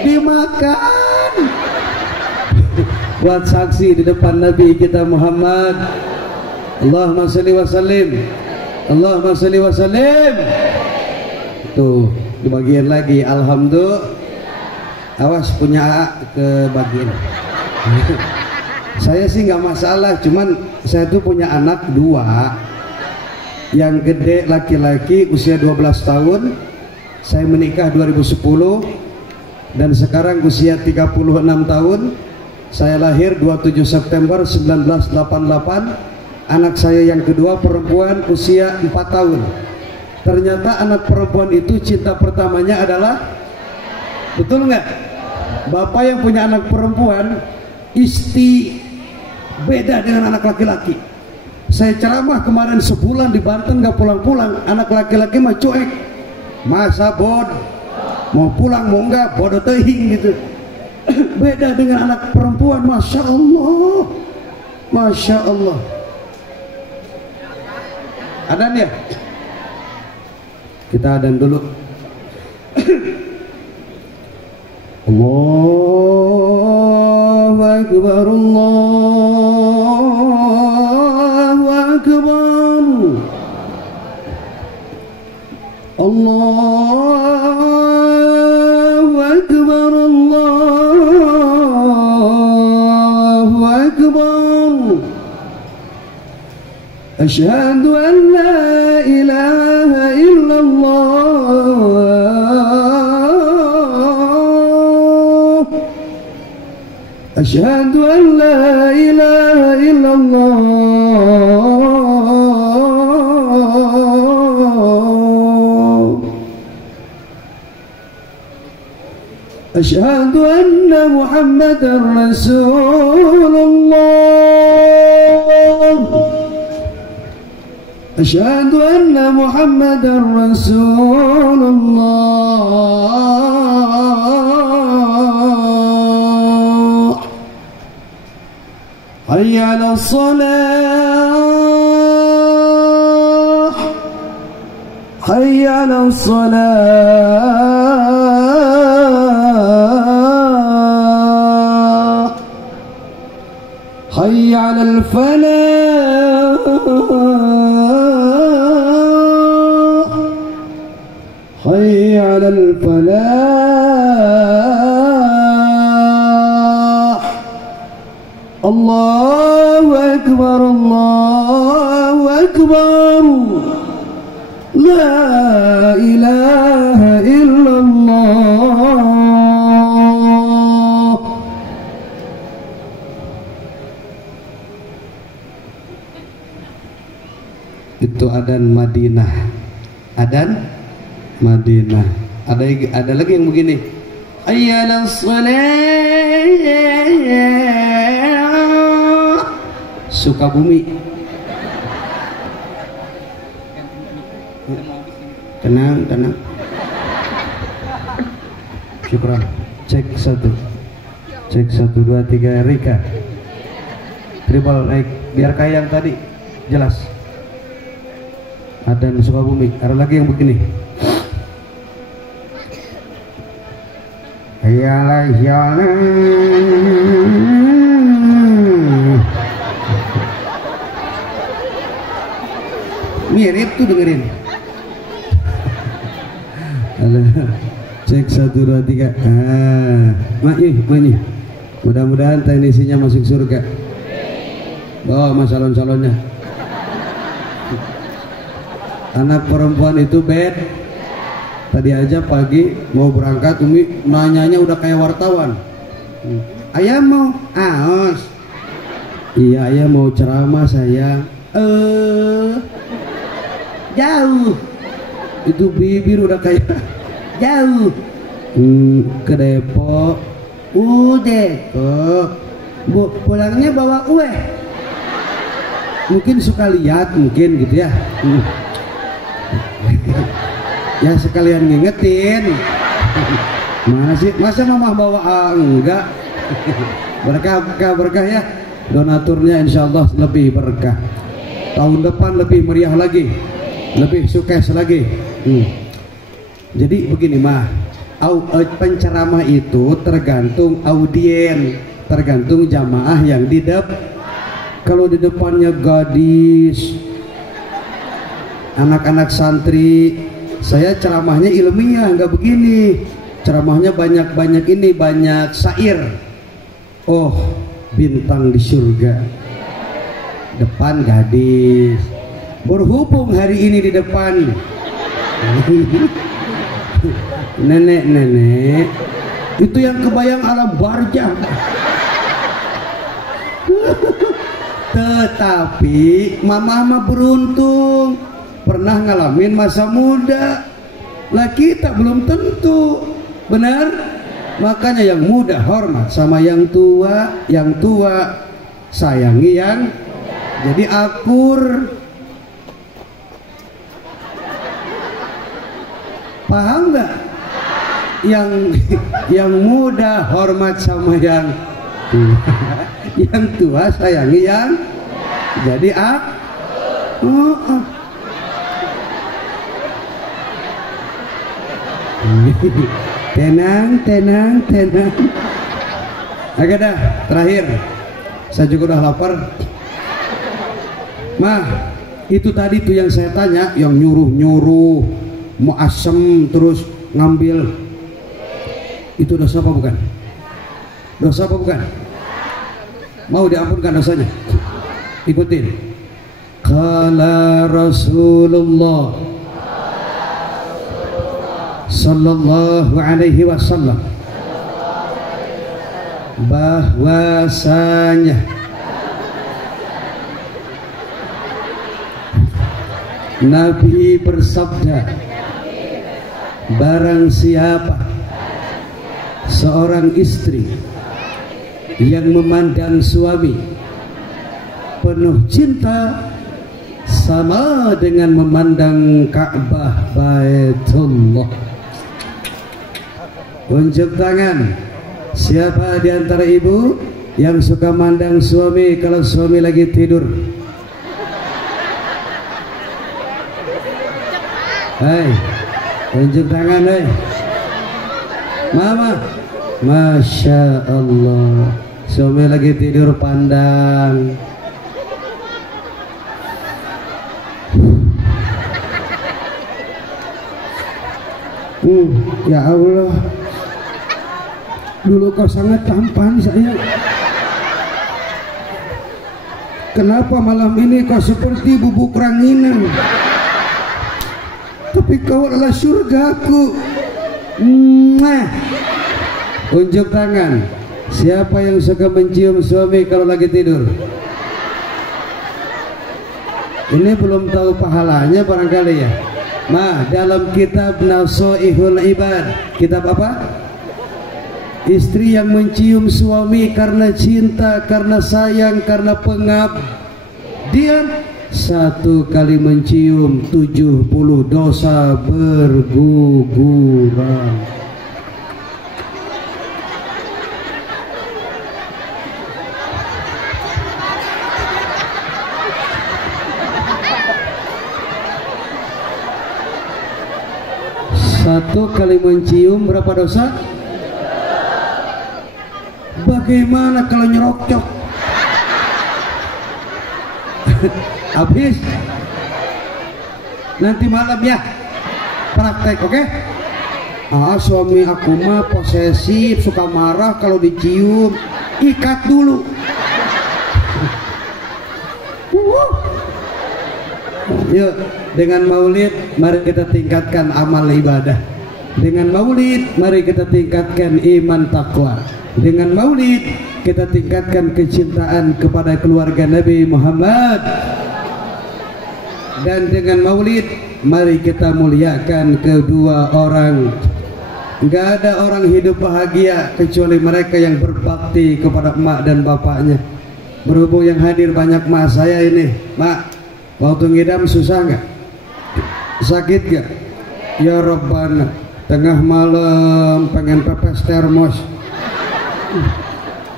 dimakan, buat saksi di depan Nabi kita Muhammad. Allahumma sholli wa sallim, Allahumma sholli wa sallim. Tuh di bagian lagi, alhamdulillah. Awas punya A ke bagian. Saya sih nggak masalah, cuman saya tuh punya anak 2. Yang gede laki-laki usia 12 tahun, saya menikah 2010, dan sekarang usia 36 tahun. Saya lahir 27 September 1988. Anak saya yang kedua perempuan usia 4 tahun. Ternyata anak perempuan itu cinta pertamanya adalah, betul nggak? Bapak yang punya anak perempuan isti beda dengan anak laki-laki. Saya ceramah kemarin sebulan di Banten nggak pulang-pulang. Anak laki-laki mah cuek, masa bod, mau pulang mau enggak bodoh tehing gitu. Beda dengan anak perempuan, masya Allah, masya Allah. Adan ya, kita adan dulu. Allahu Akbar, Allahu Akbar, Allahu Akbar, Allahu Akbar. Asyhadu an la ilaha illallah. Asyhadu an la ilaha illallah. Asyhadu anna Muhammadar Rasulullah. Asyhadu anna Muhammadar Rasulullah. Hayya 'alas salah, hayya 'alas salah, hayya 'alal falah, hayya 'alal falah. Allahu Akbar, Allahu Akbar. La ilaha illallah. Itu adan Madinah. Adan Madinah. Ada lagi yang begini. Hayya 'alas shalah. Sukabumi. Tenang, tenang. Syukran. Cek 1. Cek 1 2 3 Rika. Tribal naik biar kayak yang tadi jelas. Ada Sukabumi. Ada lagi yang begini. Yalah yalah. Mirip tuh dengerin. Halo. Cek 1 2 3. Mana? Mudah-mudahan teknisinya masuk surga. Bawa mas calon-calonnya. Anak perempuan itu bed. Tadi aja pagi mau berangkat Umi nanyanya udah kayak wartawan. Ayah mau aos. Iya ayah mau ceramah sayang. Jauh. Itu bibir udah kayak jauh. Ke Depok. Depok. Pulangnya bawa kue. Mungkin suka lihat, mungkin gitu ya. Ya sekalian ngingetin. Mana sih? Masa mama bawa enggak? Berkah ya. Donaturnya insya Allah lebih berkah. Tahun depan lebih meriah lagi, lebih sukses lagi. Jadi begini mah, penceramah itu tergantung audien, tergantung jamaah yang di depan. Kalau di depannya gadis, anak-anak santri, saya ceramahnya ilmiah, nggak begini. Ceramahnya banyak ini, banyak syair. Oh, bintang di surga. Depan gadis. Berhubung hari ini di depan nenek-nenek, itu yang kebayang alam barzah. Tetapi mama beruntung pernah ngalamin masa muda. Lah kita belum tentu. Benar? Makanya yang muda hormat sama yang tua sayangi yang jadi akur. Paham nggak? Yang muda hormat sama yang tua. Yang tua sayangi yang jadi tenang. Oke dah, terakhir saya juga udah lapar. Mah, itu tadi tuh yang saya tanya, yang nyuruh mau asem terus ngambil, itu dosa apa bukan? Dosa apa bukan? Mau diampunkan dosanya? Ikutin. Qala Rasulullah sallallahu alaihi wasallam, bahwasanya Nabi bersabda, barang siapa seorang istri yang memandang suami penuh cinta sama dengan memandang Ka'bah Baitullah. Unjuk tangan. Siapa di antara ibu yang suka mandang suami kalau suami lagi tidur? Hai, unjuk tangan, hai. Mama, Masya Allah, suami lagi tidur pandang. Ya Allah, dulu kau sangat tampan saya. Kenapa malam ini kau seperti bubuk ranginan? Tapi kau adalah surgaku. Unjuk tangan. Siapa yang suka mencium suami kalau lagi tidur? Ini belum tahu pahalanya barangkali ya. Nah, dalam kitab Nasoihul Ibad, kitab apa? Istri yang mencium suami karena cinta, karena sayang, karena pengabdian, satu kali mencium 70 dosa berguguran. Satu kali mencium berapa dosa? Bagaimana kalau nyerocok? Habis. Nanti malam ya praktek, oke? Suami aku mah posesif, suka marah kalau dicium. ikat dulu. Yuk, dengan maulid mari kita tingkatkan amal ibadah. Dengan maulid mari kita tingkatkan iman takwa. Dengan maulid kita tingkatkan kecintaan kepada keluarga Nabi Muhammad. Dan dengan maulid mari kita muliakan kedua orang. Enggak ada orang hidup bahagia kecuali mereka yang berbakti kepada emak dan bapaknya. Berhubung yang hadir banyak mak saya ini, mak, waktu ngidam susah nggak? Sakit nggak? Ya Rabbana, tengah malam pengen pepes termos.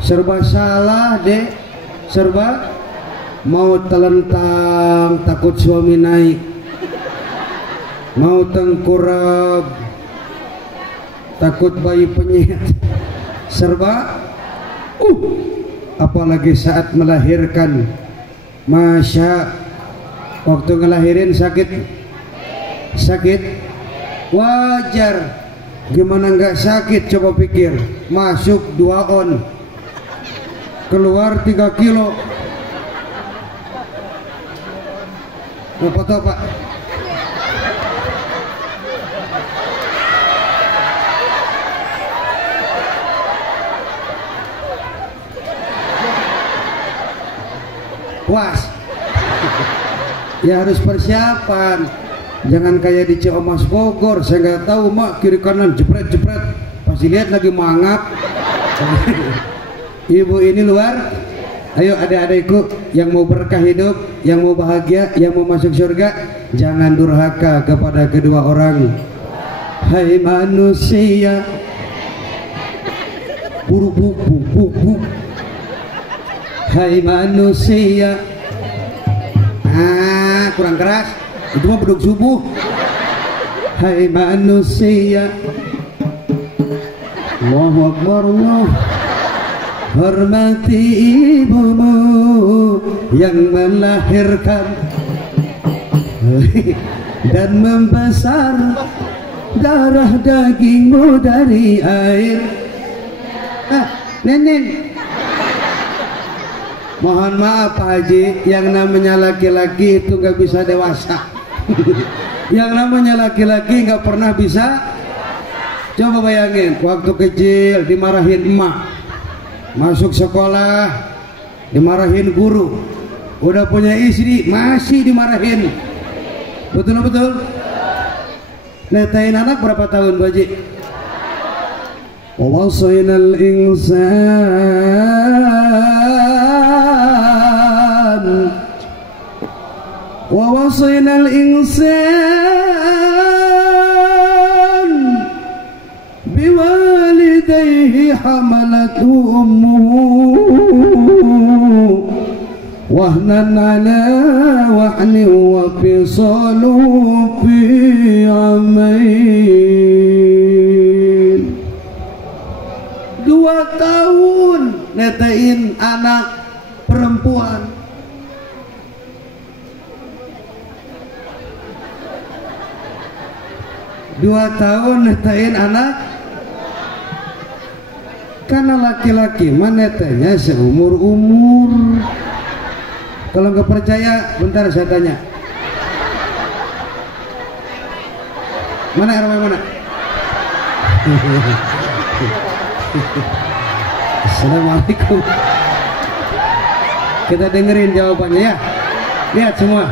Serba salah deh, serba mau telentang takut suami naik, mau tengkurap takut bayi penyet, serba apalagi saat melahirkan. Masya, waktu ngelahirin sakit wajar, gimana nggak sakit coba pikir. Masuk 2 on, keluar 3 kilo. Apa tuh Pak? Puas. Ya harus persiapan. Jangan kayak di Ciomas Bogor, saya nggak tahu mak kiri kanan jepret pas dilihat lagi mangap. Ibu ini luar. Ayo adik-adikku yang mau berkah hidup, yang mau bahagia, yang mau masuk surga, jangan durhaka kepada kedua orang. Hai manusia, buk. Hai manusia, kurang keras, itu mah beduk subuh. Hai manusia, Allahu Akbar, Allah. Hormati ibumu yang melahirkan dan membesar darah dagingmu dari air. Nenek, mohon maaf Pak Haji, yang namanya laki-laki itu gak bisa dewasa. Yang namanya laki-laki gak pernah bisa. Coba bayangin, waktu kecil dimarahin emak, masuk sekolah dimarahin guru, udah punya istri masih dimarahin. Betul? Netain anak berapa tahun Bu Haji? Wawasainal insan biwalidayhi hamalatu ummuhu wahnan ala wahni wa fisaluhu fi amain. 2 tahun netain anak perempuan. Dua tahun netain anak. Karena laki-laki manetanya seumur-umur. Kalau nggak percaya, bentar saya tanya. Mana RW mana? Assalamualaikum. Kita dengerin jawabannya ya. Lihat semua.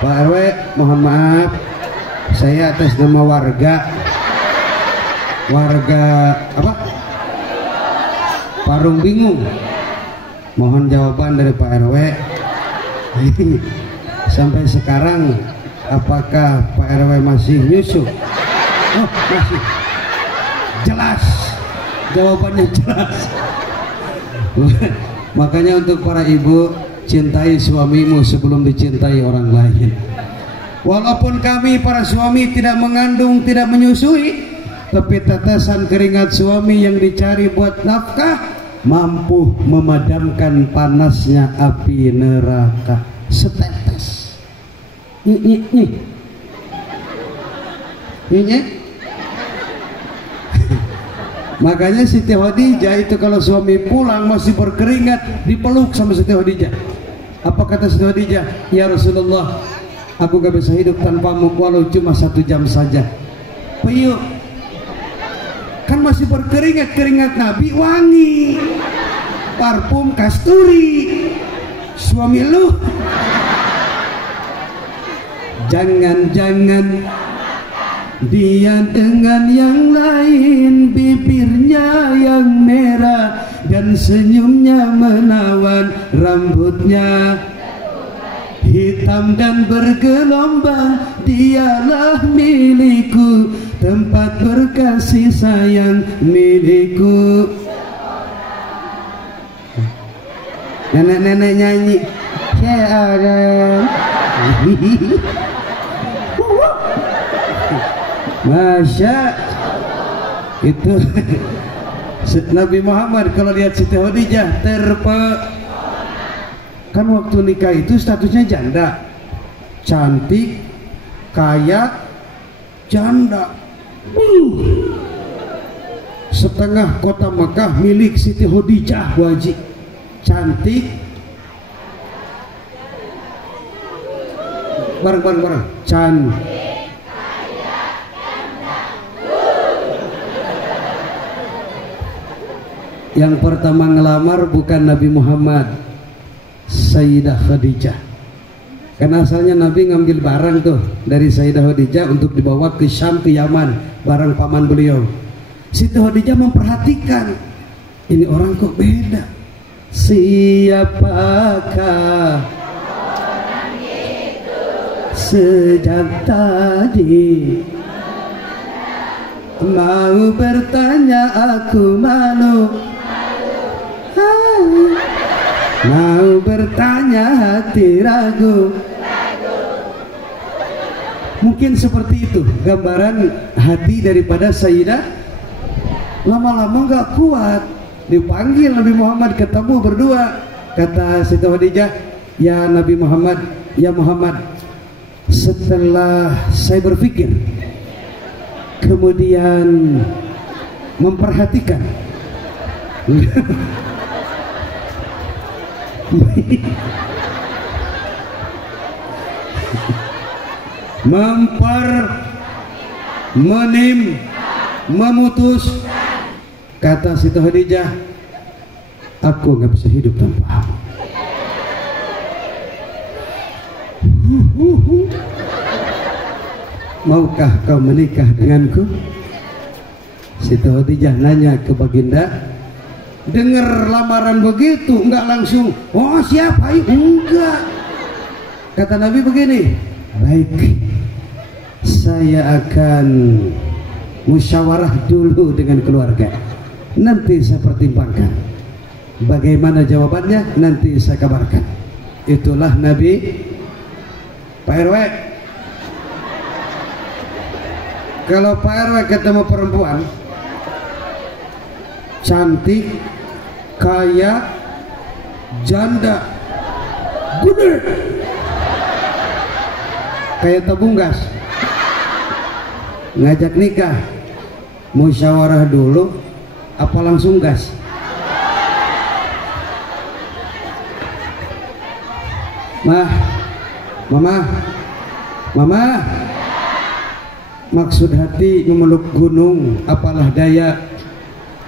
Pak RW, mohon maaf, saya atas nama warga apa? Parung Bingung. Mohon jawaban dari Pak RW. Sampai sekarang apakah Pak RW masih nyusu? Oh, masih. Jelas. Jawabannya jelas. Makanya untuk para ibu, cintai suamimu sebelum dicintai orang lain. Walaupun kami para suami tidak mengandung, tidak menyusui, tapi tetesan keringat suami yang dicari buat nafkah mampu memadamkan panasnya api neraka setetes. Nih. Makanya Siti Khadijah itu kalau suami pulang masih berkeringat dipeluk sama Siti Khadijah. Apa kata Siti Khadijah? Ya Rasulullah, aku gak bisa hidup tanpamu walau cuma 1 jam saja. Peyuk, kan masih berkeringat, keringat Nabi wangi, parfum kasturi. Suami lu jangan-jangan dia dengan yang lain, bibirnya yang merah dan senyumnya menawan, rambutnya hitam dan bergelombang. Dialah milikku, tempat berkasih sayang milikku. Nenek-nenek nyanyi Syairan. Masya itu Nabi Muhammad kalau lihat Siti Khadijah kan waktu nikah itu statusnya janda, cantik, kaya, janda. Setengah kota Mekah milik Siti Khadijah wajib. Cantik, bareng cantik. Yang pertama ngelamar bukan Nabi Muhammad, Sayyidah Khadijah. Karena asalnya Nabi ngambil barang tuh dari Sayyidah Khadijah untuk dibawa ke Syam, ke Yaman, barang paman beliau. Siti Khadijah memperhatikan, ini orang kok beda. Siapakah orang itu sejak tadi? Mau bertanya aku malu. Mau bertanya hati ragu. Mungkin seperti itu gambaran hati daripada Sayyidah. Lama-lama gak kuat, dipanggil Nabi Muhammad, ketemu berdua. Kata Siti Khadijah, ya Nabi Muhammad, ya Muhammad, setelah saya berpikir kemudian memperhatikan memutus. Kata Siti Khadijah, aku nggak bisa hidup tanpa kamu. Maukah kau menikah denganku? Siti Khadijah nanya ke baginda. Dengar lamaran begitu, enggak langsung, oh siapa itu? Enggak. Kata Nabi begini, baik, saya akan musyawarah dulu dengan keluarga. Nanti saya pertimbangkan. Bagaimana jawabannya nanti saya kabarkan. Itulah Nabi. Pak RW, kalau Pak RW ketemu perempuan cantik, kaya, janda, gede, kayak tabung gas, ngajak nikah, musyawarah dulu apa langsung gas? Mama, maksud hati memeluk gunung, apalah daya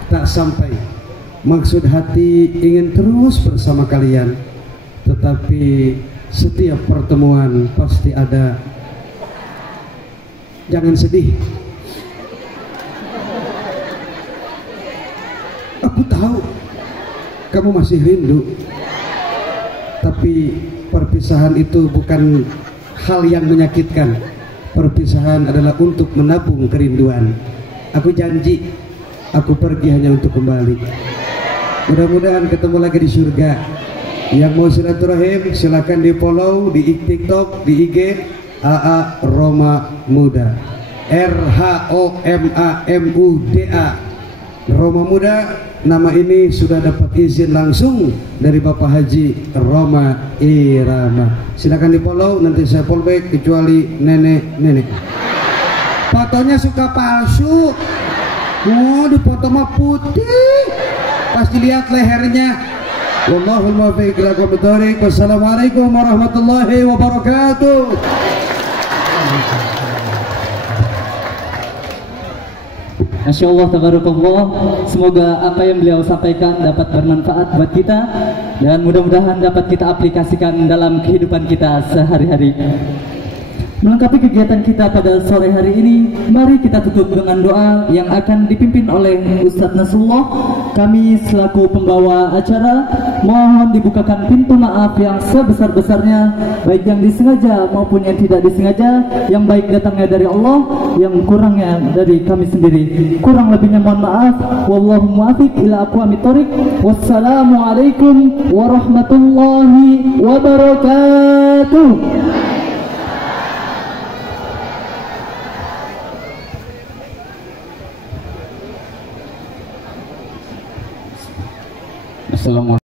tak sampai. Maksud hati ingin terus bersama kalian, tetapi setiap pertemuan pasti ada. Jangan sedih, aku tahu kamu masih rindu, tapi perpisahan itu bukan hal yang menyakitkan. Perpisahan adalah untuk menabung kerinduan. Aku janji, aku pergi hanya untuk kembali. Mudah-mudahan ketemu lagi di surga. Yang mau silaturahim silakan di follow di TikTok, di IG AA Roma Muda, RHOMAMUDA, Roma Muda. Nama ini sudah dapat izin langsung dari Bapak Haji Roma Irama. Silakan di follow, nanti saya follow back kecuali nenek-nenek. Fotonya suka palsu. Oh, dipotong mah putih. Pasti lihat lehernya. Wallahul muwaffiq ila aqwamit thoriq. Wassalamualaikum warahmatullahi wabarakatuh. Masya Allah, tabarakallah. Semoga apa yang beliau sampaikan dapat bermanfaat buat kita dan mudah-mudahan dapat kita aplikasikan dalam kehidupan kita sehari-hari. Melengkapi kegiatan kita pada sore hari ini, mari kita tutup dengan doa yang akan dipimpin oleh Ustadz Nasrullah. Kami selaku pembawa acara mohon dibukakan pintu maaf yang sebesar-besarnya, baik yang disengaja maupun yang tidak disengaja, yang baik datangnya dari Allah, yang kurangnya dari kami sendiri. Kurang lebihnya mohon maaf. Wallahu muwaffiq ila aqwamit thoriq. Wassalamualaikum warahmatullahi wabarakatuh. Assalamualaikum.